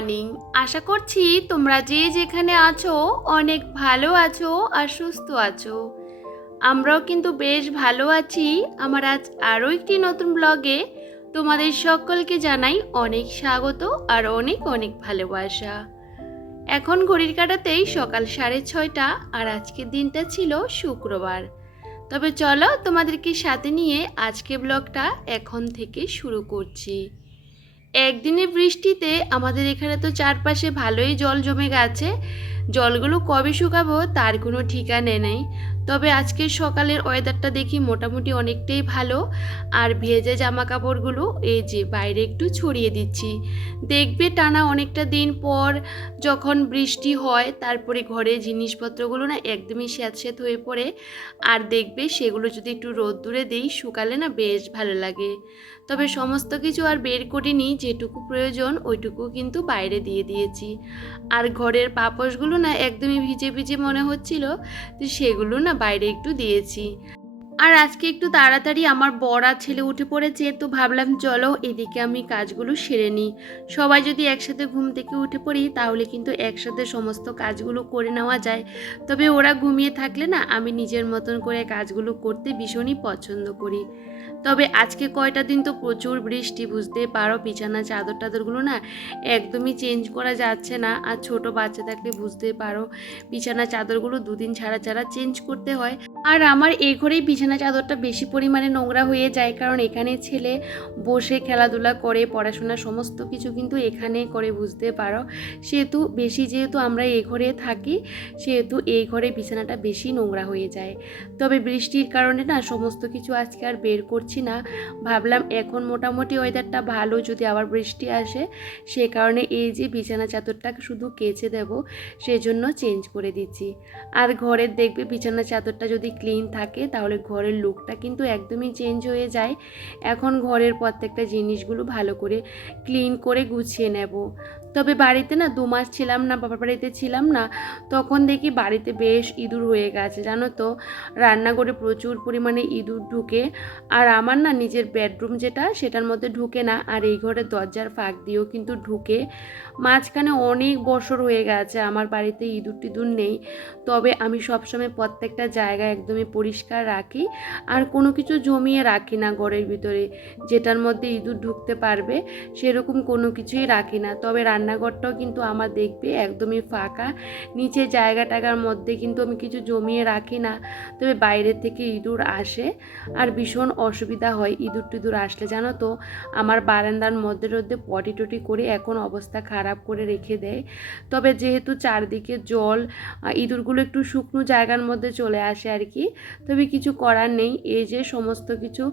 Morning আশা করছি তোমরা যে যেখানে আছো অনেক ভালো আছো আর সুস্থ আছো। আমরাও কিন্তু বেশ ভালো আছি। আমার আজ আরও একটি নতুন ব্লগে তোমাদের সকলকে জানাই অনেক স্বাগত আর অনেক অনেক ভালোবাসা। এখন ঘড়ির কাটাতেই সকাল সাড়ে ছয়টা আর আজকের দিনটা ছিল শুক্রবার। তবে চলো তোমাদেরকে সাথে নিয়ে আজকে ব্লগটা এখন থেকে শুরু করছি। একদিনের বৃষ্টিতে আমাদের এখানে তো চারপাশে ভালোই জল জমে গেছে। জলগুলো কবে শুকাবো তার কোনো ঠিকানে নেই। তবে আজকে সকালের ওয়েদারটা দেখি মোটামুটি অনেকটাই ভালো। আর ভেজে জামা কাপড়গুলো এই যে বাইরে একটু ছড়িয়ে দিচ্ছি। দেখবে টানা অনেকটা দিন পর যখন বৃষ্টি হয়, তারপরে ঘরে জিনিসপত্রগুলো না একদমই স্যাঁতস্যাঁত হয়ে পড়ে। আর দেখবে সেগুলো যদি একটু রোদ্দুরে দিই, শুকালে না বেশ ভালো লাগে। তবে সমস্ত কিছু আর বের করিনি, যেটুকু প্রয়োজন ওইটুকু কিন্তু বাইরে দিয়ে দিয়েছি। আর ঘরের পাপোশগুলো না একদমই ভিজে ভিজে মনে হচ্ছিল তো সেগুলো না বাইরে একটু দিয়েছি। আর আজকে একটু তাড়াতাড়ি আমার আর ছেলে উঠে পড়েছে, তো ভাবলাম চলো এদিকে আমি কাজগুলো সেরে নিই। সবাই যদি একসাথে ঘুম থেকে উঠে পড়ি, তাহলে কিন্তু একসাথে সমস্ত কাজগুলো করে নেওয়া যায়। তবে ওরা ঘুমিয়ে থাকলে না আমি নিজের মতন করে কাজগুলো করতে ভীষণই পছন্দ করি। তবে আজকে কয়টা দিন তো প্রচুর বৃষ্টি বুঝতে পারো? বিছানা, চাদর টাদরগুলো না একদমই চেঞ্জ করা যাচ্ছে না। আর ছোট বাচ্চা থাকলে বুঝতে পারো, বিছানা, চাদরগুলো দুদিন ছাড়া ছাড়া চেঞ্জ করতে হয়। আর আমার এই ঘরেই বিছানা, চাদরটা বেশি পরিমাণে নোংরা হয়ে যায়, কারণ এখানে ছেলে বসে খেলাধুলা করে, পড়াশোনা সমস্ত কিছু কিন্তু এখানে করে বুঝতে পারো? সেহেতু বেশি যেহেতু আমরা এই ঘরে থাকি, সেহেতু এই ঘরে বিছানাটা বেশি নোংরা হয়ে যায়। তবে বৃষ্টির কারণে না সমস্ত কিছু আজকে আর বের করছি না। ভাবলাম এখন মোটামুটি ওয়েদারটা ভালো, যদি আবার বৃষ্টি আসে, সে কারণে এই যে বিছানা চাদরটা শুধু কেচে দেব, সেজন্য চেঞ্জ করে দিচ্ছি। আর ঘরের দেখবে বিছানা চাদরটা যদি ক্লিন থাকে, তাহলে ঘরের লুকটা কিন্তু একদমই চেঞ্জ হয়ে যায়। এখন ঘরের প্রত্যেকটা জিনিসগুলো ভালো করে ক্লিন করে গুছিয়ে নেব। তবে বাড়িতে না দু মাস ছিলাম না, বাবার বাড়িতে ছিলাম না, তখন দেখি বাড়িতে বেশ ইঁদুর হয়ে গেছে, জানো তো? রান্নাঘরে প্রচুর পরিমাণে ইঁদুর ঢুকে, আর আমার না নিজের বেডরুম যেটা, সেটার মধ্যে ঢুকে না, আর এই ঘরের দরজার ফাঁক দিয়েও কিন্তু ঢুকে। মাঝখানে অনেক বছর হয়ে গেছে আমার বাড়িতে ইঁদুর টিঁদুর নেই, তবে আমি সবসময় প্রত্যেকটা জায়গা একদমই পরিষ্কার রাখি, আর কোনো কিছু জমিয়ে রাখি না ঘরের ভিতরে, যেটার মধ্যে ইঁদুর ঢুকতে পারবে, সেরকম কোনো কিছুই রাখি না। তবে রান্নাঘরটাও কিন্তু আমার দেখবে একদমই ফাঁকা। নিচে জায়গা টাগার মধ্যে কিন্তু আমি কিছু জমিয়ে রাখি না। তবে বাইরে থেকে ইঁদুর আসে আর ভীষণ অসুবিধা হয় ইঁদুর টিঁদুর আসলে, জানো তো? আমার বারান্দার মধ্যে মধ্যে পটি টটি করে এখন অবস্থা খারাপ করে রেখে দেয়। তবে যেহেতু চারদিকে জল ইঁদুরগুলো একটু শুকনো জায়গার মধ্যে চলে আসে আর কি, তবে কিছু করার নেই। এই যে সমস্ত কিছু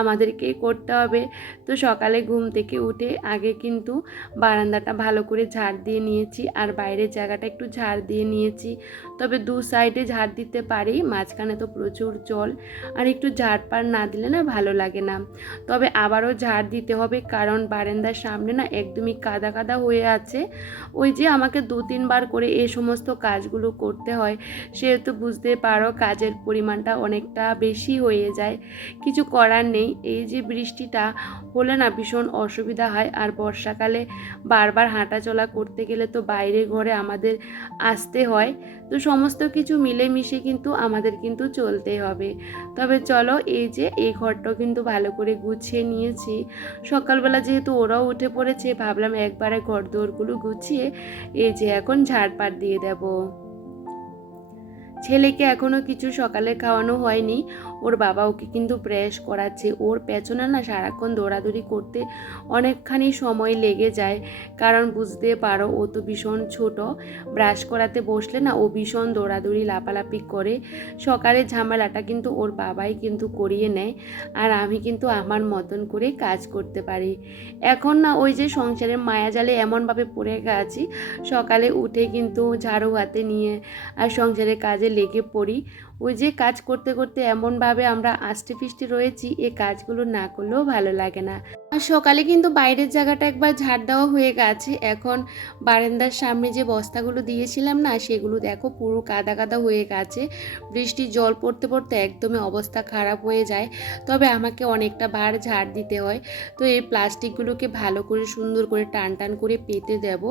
আমাদেরকেই করতে হবে। তো সকালে ঘুম থেকে উঠে আগে কিন্তু বারান্দাটা ভালো করে ঝাড় দিয়ে নিয়েছি আর বাইরের জায়গাটা একটু ঝাড় দিয়ে নিয়েছি। তবে দু সাইডে ঝাড় দিতে পারি, মাঝখানে তো প্রচুর জল। আর একটু ঝাড় পাড় না দিলে না ভালো লাগে না। তবে আবারও ঝাড় দিতে হবে কারণ বারান্দার সামনে না একদমই কাদা কাদা হয়ে আছে। ওই যে আমাকে দু তিনবার করে এই সমস্ত কাজগুলো করতে হয়, সেহেতু বুঝতে পারো কাজের পরিমাণটা অনেকটা বেশি হয়ে যায়। কিছু করার নেই, এই যে বৃষ্টিটা হলে না ভীষণ অসুবিধা হয় আর বর্ষাকালে বারবার হাঁটাচলা করতে গেলে তো বাইরে ঘরে আমাদের আসতে হয়। তো সমস্ত কিছু মিলেমিশে কিন্তু আমাদের কিন্তু চলতে হবে। তবে চলো এই যে, এই ঘরটাও কিন্তু ভালো করে গুছিয়ে নিয়েছি। সকালবেলা যেহেতু ওরাও উঠে পড়েছে, ভাবলাম একবারে ঘর দোরগুলো গুছিয়ে এই যে এখন ঝাড়পাট দিয়ে দেবো। ছেলেকে এখনও কিছু সকালে খাওয়ানো হয়নি। ওর বাবা ওকে কিন্তু প্রেস করাচ্ছে। ওর পেছনে না সারাক্ষণ দৌড়াদৌড়ি করতে অনেকখানি সময় লেগে যায়। কারণ বুঝতে পারো, ও তো ভীষণ ছোট। ব্রাশ করাতে বসলে না ও ভীষণ দৌড়াদৌড়ি লাপালাপি করে। সকালের ঝামেলাটা কিন্তু ওর বাবাই কিন্তু করিয়ে নেয়। আর আমি কিন্তু আমার মতন করে কাজ করতে পারি। এখন না ওই যে সংসারের মায়াজালে এমনভাবে পড়ে গেছি সকালে উঠে কিন্তু ঝাড়ু হাতে নিয়ে আর সংসারের কাজে লেগে পড়ি। ওই যে কাজ করতে করতে এমনভাবে আমরা আষ্টে পিষ্টে রয়েছি, এ কাজগুলো না করলেও ভালো লাগে না। আর সকালে কিন্তু বাইরের জায়গাটা একবার ঝাড় দেওয়া হয়ে গেছে। এখন বারান্দার সামনে যে বস্তাগুলো দিয়েছিলাম না, সেগুলো দেখো পুরো কাদা কাদা হয়ে গেছে। বৃষ্টির জল পড়তে পড়তে একদমই অবস্থা খারাপ হয়ে যায়। তবে আমাকে অনেকটা বার ঝাড় দিতে হয়। তো এই প্লাস্টিকগুলোকে ভালো করে, সুন্দর করে টান টান করে পেতে দেব।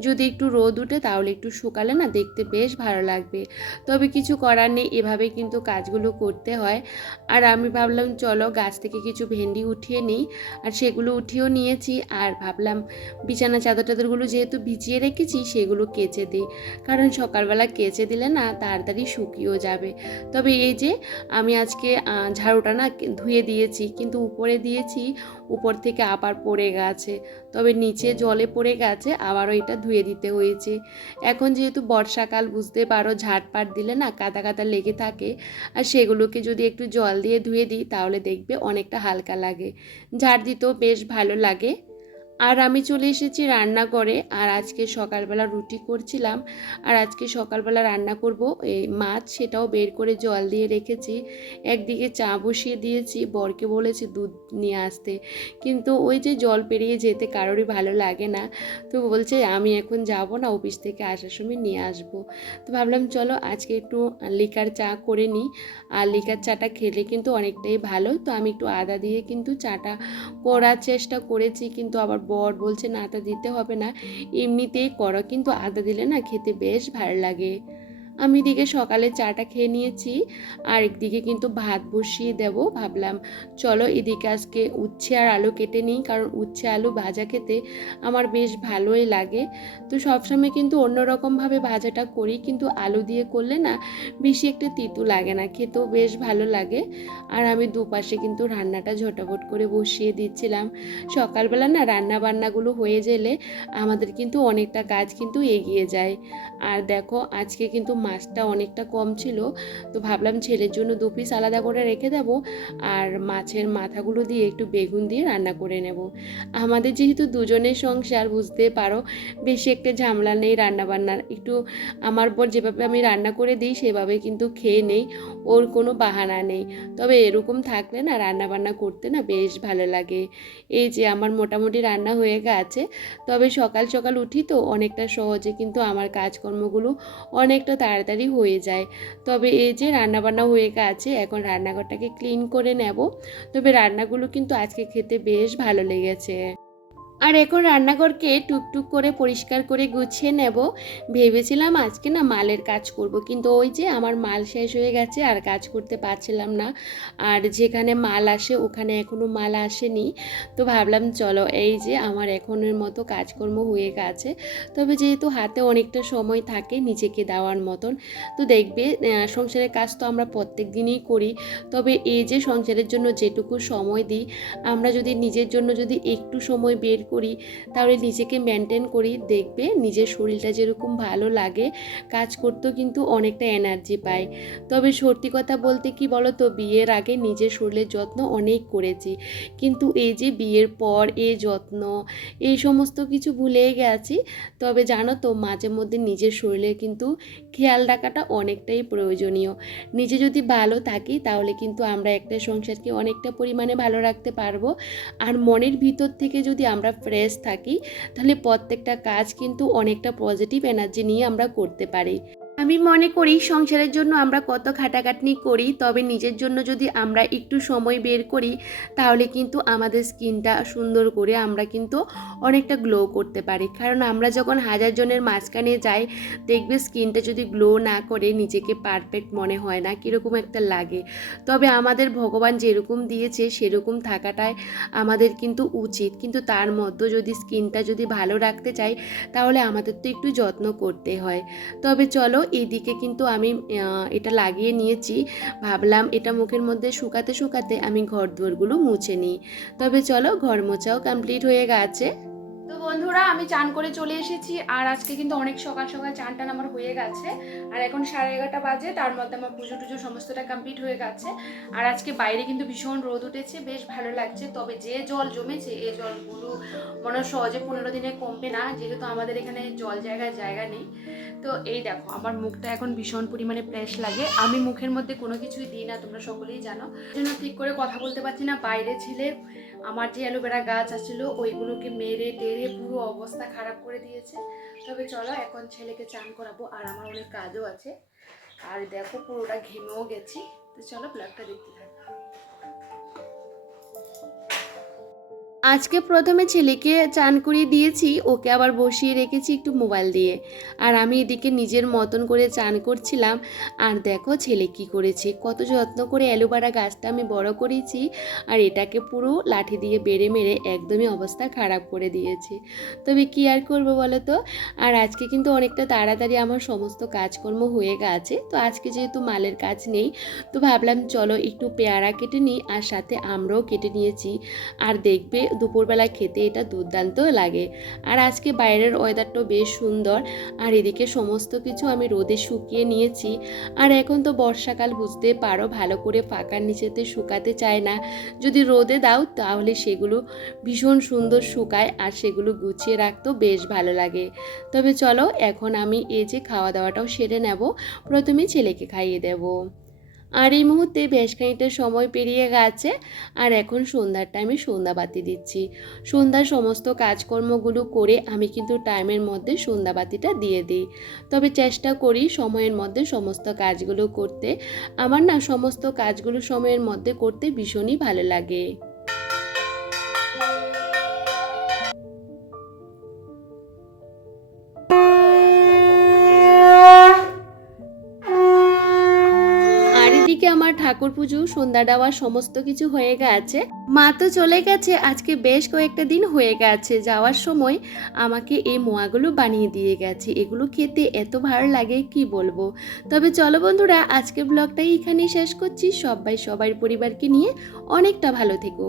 যদি একটু রোদ উঠে তাহলে একটু শুকালে না দেখতে বেশ ভালো লাগবে। তবে কিছু করার নেই, এভাবে কিন্তু কাজগুলো করতে হয়। আর আমি ভাবলাম, চলো গাছ থেকে কিছু ভেন্ডি উঠিয়ে নিই। আর সেগুলো উঠিয়েও নিয়েছি আর ভাবলাম বিছানা চাদর টাদরগুলো যেহেতু ভিজিয়ে রেখেছি সেগুলো কেচে দিই। কারণ সকালবেলা কেচে দিলে না তাড়াতাড়ি শুকিয়েও যাবে। তবে এই যে আমি আজকে ঝাড়ুটা না ধুয়ে দিয়েছি কিন্তু উপরে দিয়েছি, উপর থেকে আবার পড়ে গেছে। তবে নিচে জলে পড়ে গেছে, আবারও এটা ধুয়ে দিতে হয়েছে। এখন যেহেতু বর্ষাকাল, বুঝতে পারো ঝাড়পাট দিলে না কাদা কাদা লেগে থাকে। আর সেগুলোকে যদি একটু জল দিয়ে ধুয়ে দিই তাহলে দেখবে অনেকটা হালকা লাগে। ঝাড় দিতেও বেশ ভালো লাগে। আর আমি চলে এসেছি রান্না করে আর আজকে সকালবেলা রুটি করছিলাম, আর আজকে সকালবেলা রান্না করব এই মাছ, সেটাও বের করে জল দিয়ে রেখেছি। একদিকে চা বসিয়ে দিয়েছি, বরকে বলেছি দুধ নিয়ে আসতে। কিন্তু ওই যে জল পেরিয়ে যেতে কারোরই ভালো লাগে না। তো বলছে, আমি এখন যাব না, অফিস থেকে আসার সময় নিয়ে আসব। তো ভাবলাম, চলো, আজকে একটু লিকার চা করে নিই। আর লিকার চাটা খেলে কিন্তু অনেকটাই ভালো। তো আমি একটু আদা দিয়ে কিন্তু চাটা করার চেষ্টা করেছি, কিন্তু আবার বর বলছে, না আদা দিতে হবে না। এমনিতেই করো কিন্তু আদা দিলে না খেতে বেশ ভালো লাগে। আমি এদিকে সকালে চাটা খেয়ে নিয়েছি, আর একদিকে কিন্তু ভাত বসিয়ে দেব। ভাবলাম, চলো এদিকে আজকে উচ্ছে আর আলু কেটে নিই, কারণ উচ্ছে, আলু ভাজা খেতে আমার বেশ ভালোই লাগে। তো সবসময় কিন্তু অন্যরকমভাবে ভাজাটা করি, কিন্তু আলু দিয়ে করলে না বেশি একটা তিতু লাগে না, খেতেও বেশ ভালো লাগে। আর আমি দুপাশে কিন্তু রান্নাটা ঝটাপট করে বসিয়ে দিচ্ছিলাম। সকালবেলা না রান্না বান্নাগুলো হয়ে গেলে আমাদের কিন্তু অনেকটা কাজ কিন্তু এগিয়ে যায়। আর দেখো, আজকে কিন্তু মাছটা অনেকটা কম ছিল, তো ভাবলাম ছেলের জন্য দু পিস আলাদা করে রেখে দেব আর মাছের মাথাগুলো দিয়ে একটু বেগুন দিয়ে রান্না করে নেব। আমাদের যেহেতু দুজনের সংসার, বুঝতে পারো, বেশি একটা ঝামেলা নেই রান্না বান্নার একটু আমার পর যেভাবে আমি রান্না করে দিই, সেভাবে কিন্তু খেয়ে নেই, ওর কোনো বাহানা নেই। তবে এরকম থাকলে না রান্না বান্না করতে না বেশ ভালো লাগে। এই যে আমার মোটামুটি রান্না হয়ে গেছে, তবে সকাল সকাল উঠি তো অনেকটা সহজে কিন্তু আমার কাজকর্মগুলো অনেকটা তাড়াতাড়ি হয়ে যায়। তবে এই যে রান্নাবান্না হয়ে গেছে, এখন রান্নাঘরটাকে ক্লিন করে নেব। তবে রান্নাগুলো কিন্তু আজকে খেতে বেশ ভালো লেগেছে। আর এখন রান্নাঘরকে টুকটুক করে পরিষ্কার করে গুছিয়ে নেব। ভেবেছিলাম আজকে না মালের কাজ করব, কিন্তু ওই যে আমার মাল শেষ হয়ে গেছে, আর কাজ করতে পারছিলাম না। আর যেখানে মাল আসে, ওখানে এখনও মাল আসেনি। তো ভাবলাম, চলো, এই যে আমার এখনের মতো কাজকর্ম হয়ে গেছে। তবে যেহেতু হাতে অনেকটা সময় থাকে নিজেকে দেওয়ার মতন, তো দেখবে সংসারের কাজ তো আমরা প্রত্যেক দিনই করি। তবে এই যে সংসারের জন্য যেটুকু সময় দিই, আমরা যদি নিজের জন্য যদি একটু সময় বের করি, তাহলে নিজেকে মেনটেন করি, দেখবে নিজের শরীরটা যেরকম ভালো লাগে, কাজ করতেও কিন্তু অনেকটা এনার্জি পায়। তবে সত্যি কথা বলতে কি বলো তো বিয়ের আগে নিজের শরীরের যত্ন অনেক করেছি। কিন্তু এই যে বিয়ের পর এ যত্ন, এই সমস্ত কিছু ভুলেই গেছি। তবে জানো তো, মাঝে মধ্যে নিজের শরীরের কিন্তু খেয়াল রাখাটা অনেকটাই প্রয়োজনীয়। নিজে যদি ভালো থাকি, তাহলে কিন্তু আমরা একটা সংসারকে অনেকটা পরিমাণে ভালো রাখতে পারব। আর মনের ভিতর থেকে যদি আমরা ফ্রেশ থাকি তাহলে প্রত্যেকটা কাজ কিন্তু অনেকটা পজিটিভ এনার্জি নিয়ে আমরা করতে পারি। আমি মনে করি সংসারের জন্য আমরা কত খাটাখাটনি করি, তবে নিজের জন্য যদি আমরা একটু সময় বের করি, তাহলে কিন্তু আমাদের স্কিনটা সুন্দর করে আমরা কিন্তু অনেকটা গ্লো করতে পারি। কারণ আমরা যখন হাজার জনের মাঝখানে যাই, দেখবে স্কিনটা যদি গ্লো না করে, নিজেকে পারফেক্ট মনে হয় না, কীরকম একটা লাগে। তবে আমাদের ভগবান যেরকম দিয়েছে, সেরকম থাকাটাই আমাদের কিন্তু উচিত। কিন্তু তার মধ্যে যদি স্কিনটা যদি ভালো রাখতে চাই, তাহলে আমাদের তো একটু যত্ন করতে হয়। তবে চলো এইদিকে কিন্তু আমি এটা লাগিয়ে নিয়েছি। ভাবলাম এটা মুখের মধ্যে শুকাতে শুকাতে আমি ঘর দুয়ারগুলো মুছে নিই। তবে চলো ঘর মোছাও কমপ্লিট হয়ে গেছে। বন্ধুরা, আমি চান করে চলে এসেছি আর আজকে কিন্তু অনেক সকাল সকাল চান টান আমার হয়ে গেছে। আর এখন সাড়ে এগারোটা বাজে, তার মধ্যে আমার পুজো টুজো সমস্তটা কমপ্লিট হয়ে গেছে। আর আজকে বাইরে কিন্তু ভীষণ রোদ উঠেছে, বেশ ভালো লাগছে। তবে যে জল জমেছে এই জলগুলো মনে সহজে পনেরো দিনে কমবে না, যেহেতু আমাদের এখানে জল জায়গায় জায়গা নেই। তো এই দেখো, আমার মুখটা এখন ভীষণ পরিমাণে ফ্রেশ লাগে। আমি মুখের মধ্যে কোনো কিছুই দিই না, তোমরা সকলেই জানো। জন্য ঠিক করে কথা বলতে পারছি না, বাইরে ছেলে আমার যে অ্যালোভেরা গাছ আছিল ওইগুলোকে মেরে টেরে পুরো অবস্থা খারাপ করে দিয়েছে। তবে চলো, এখন ছেলেকে চান করাবো, আর আমার অনেক কাজও আছে। আর দেখো, পুরোটা ঘেমেও গেছি। তো চলো, ব্লগটা দেখতে থাকো। আজকে প্রথমে ছেলেকে চান করিয়ে দিয়েছি, ওকে আবার বসিয়ে রেখেছি একটু মোবাইল দিয়ে। আর আমি এদিকে নিজের মতন করে চান করছিলাম, আর দেখো ছেলে কি করেছে, কত যত্ন করে অ্যালোভেরা গাছটা আমি বড় করেছি, আর এটাকে পুরো লাঠি দিয়ে বেড়ে মেরে একদমই অবস্থা খারাপ করে দিয়েছে। তবে কি আর করব বলো তো? আর আজকে কিন্তু অনেকটা তাড়াতাড়ি আমার সমস্ত কাজকর্ম হয়ে গেছে, তো আজকে যেহেতু মালের কাজ নেই, তো ভাবলাম চলো একটু পেয়ারা কেটে নিই, আর সাথে আমরাও কেটে নিয়েছি। আর দেখবে দুপুরবেলা খেতে এটা দুর্দান্ত লাগে। আর আজকে বাইরের ওয়েদারটাও বেশ সুন্দর। আর এদিকে সমস্ত কিছু আমি রোদে শুকিয়ে নিয়েছি। আর এখন তো বর্ষাকাল, বুঝতে পারো, ভালো করে ফাঁকার নিচেতে শুকাতে চায় না। যদি রোদে দাও, তাহলে সেগুলো ভীষণ সুন্দর শুকায় আর সেগুলো গুছিয়ে রাখতেও বেশ ভালো লাগে। তবে চলো, এখন আমি এই যে খাওয়া দাওয়াটাও সেরে নেব। প্রথমে ছেলেকে খাইয়ে দেব। আর এই মুহূর্তে বেশ খানিকটা সময় পেরিয়ে গেছে, আর এখন সন্ধ্যার টাইমে সন্ধ্যা বাতি দিচ্ছি। সন্ধ্যার সমস্ত কাজকর্মগুলো করে আমি কিন্তু টাইমের মধ্যে সন্ধ্যা বাতিটা দিয়ে দিই। তবে চেষ্টা করি সময়ের মধ্যে সমস্ত কাজগুলো করতে। আমার না সমস্ত কাজগুলো সময়ের মধ্যে করতে ভীষণই ভালো লাগে। ঠাকুর পুজো, সন্ধ্যা দেওয়া, সমস্ত কিছু হয়ে গেছে। মা তো চলে গেছে, আজকে বেশ কয়েকটা দিন হয়ে গেছে। যাওয়ার সময় আমাকে এই মোয়াগুলো বানিয়ে দিয়ে গেছে। এগুলো খেতে এত ভালো লাগে, কি বলব? তবে চলো বন্ধুরা আজকে ব্লগটাই এখানেই শেষ করছি। সবাই, সবার পরিবারকে নিয়ে অনেকটা ভালো থেকো।